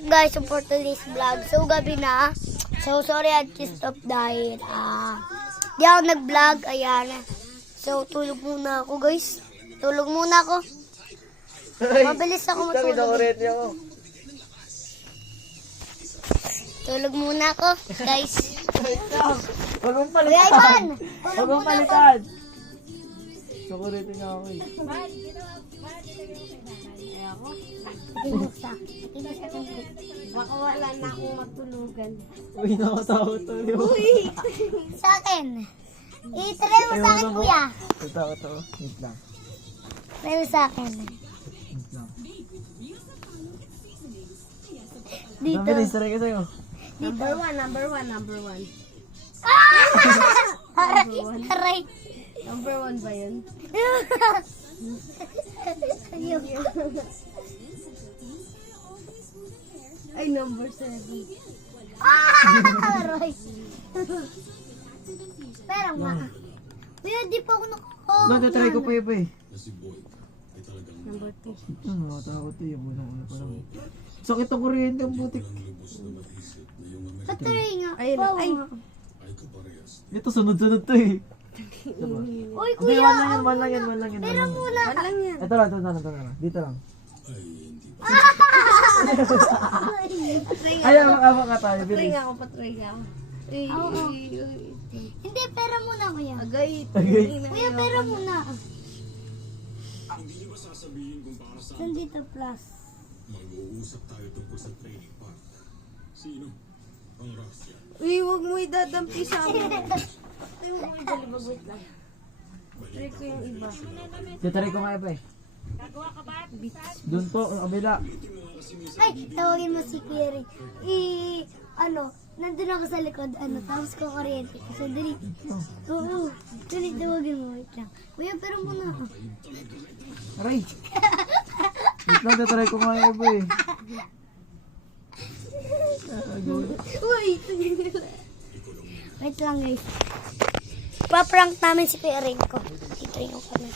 up guys for today's vlog? So gabi na. So sorry I just stop dahil di ako nag-vlog. Ayan. So tulog muna ako guys. Tulog muna ako. Mabilis ako matulog. Tulog muna ako guys. Huwag mong Kuya Ivan! Huwag Tulog mong muna ako. palitan. Sukuritin nga ako eh. Tinuksa. Baka wala na akong matulugan. Uy, nakatakot tayo. Sa akin. I-try mo sa akin kuya. Ito. Wait lang. Try mo sa akin. Wait lang. Dito. Mabilis, taray ka sa'yo. Number one. Aray. Number one ba yun? Ayun. Ay, number 7. Aray. Pero nga. Kuya, di pa ako nakakawag. Try ko pa eh. Number 2. Nakatakot eh. Yung unang-una pa lang. Sakit ang kuryente ang butik. Patry nga. Ayun na, ay. Ito, sunod-sunod to eh. Uy, Hindi, kuya. one lang yan. Pero muna. One lang yan. Ito lang. Dito lang. Ay, awak ka tayo. Patry Bilis. nga ako. Oo. Hindi, pero muna kuya. Agay. Kuya, pero muna. Nandito plus. Mag-uusap tayo tungkol sa training park. Sino? Ang Russia. Uy, huwag mo idadampi sa amin. Ay, huwag mo idalibag. Wait lang. Try ko yung iba. Try ko nga iba eh. Doon po, ang kabila. Ay, tawagin mo si Kuya Ray. Nandun ako sa likod, tapos ko kuryente. So, dali. Oo, dali, tawagin mo. Wait lang. Kuya, pero muna. Aray. Wait lang, try ko nga iba eh. Uy! Wait lang guys. Pa-prank namin si Kuya Ray ko. Ito yung kami.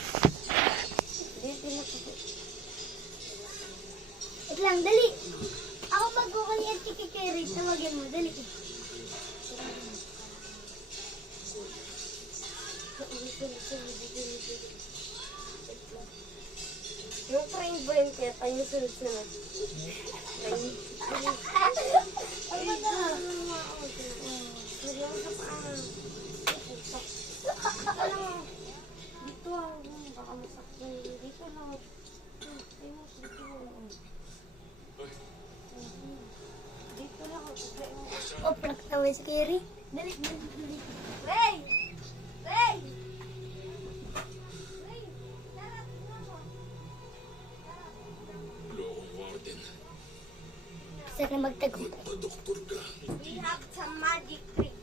Wait lang, dali. Ako mag-kukuryente kay Kuya Ray. Tawagin mo, dali. Yung train ba yung kaya tayo sunod-sunod? Ano na? Dito baka masaktan. Dito lang. Dito lang. O, prank namin si Kuya Ray. Dali, dali. Ray! Ray! Gusto na magtago. We have some magic trick.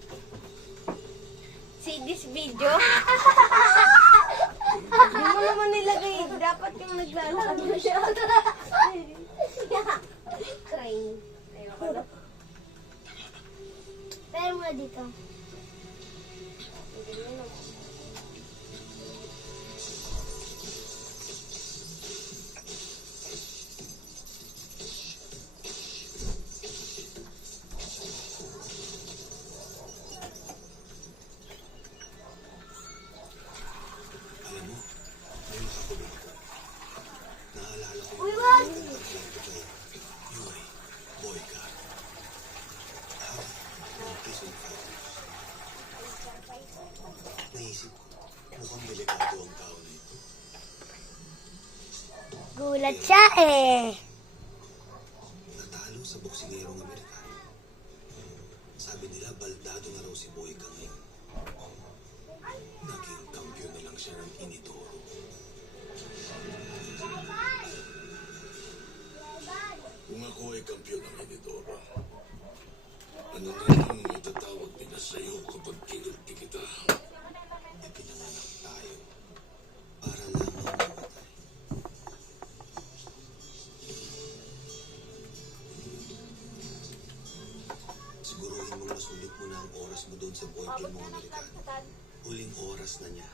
See this video? Hindi mo naman nilagay. Dapat yung naglalakad mo siya. Crane. Ayoko na. Pero muna dito. Uy, wag! Naisip ko, mukhang delikado ang tao na ito. Gulat siya eh. Natalo sa boksingerong Amerikano. Sabi nila, baldado na raw si Boyka ngayon. Naging kampiyon na lang siya ng Inidoro. Kung ako ay kampiyon ng Inidoro, ano na lang may tatawag nila sa'yo kapag kinulti kita? Ipinanganak tayo para lamang mamatay. Siguruhin mong nasulit mo na ang oras mo doon sa boyfriend mo Amerikano. Huling oras na niya.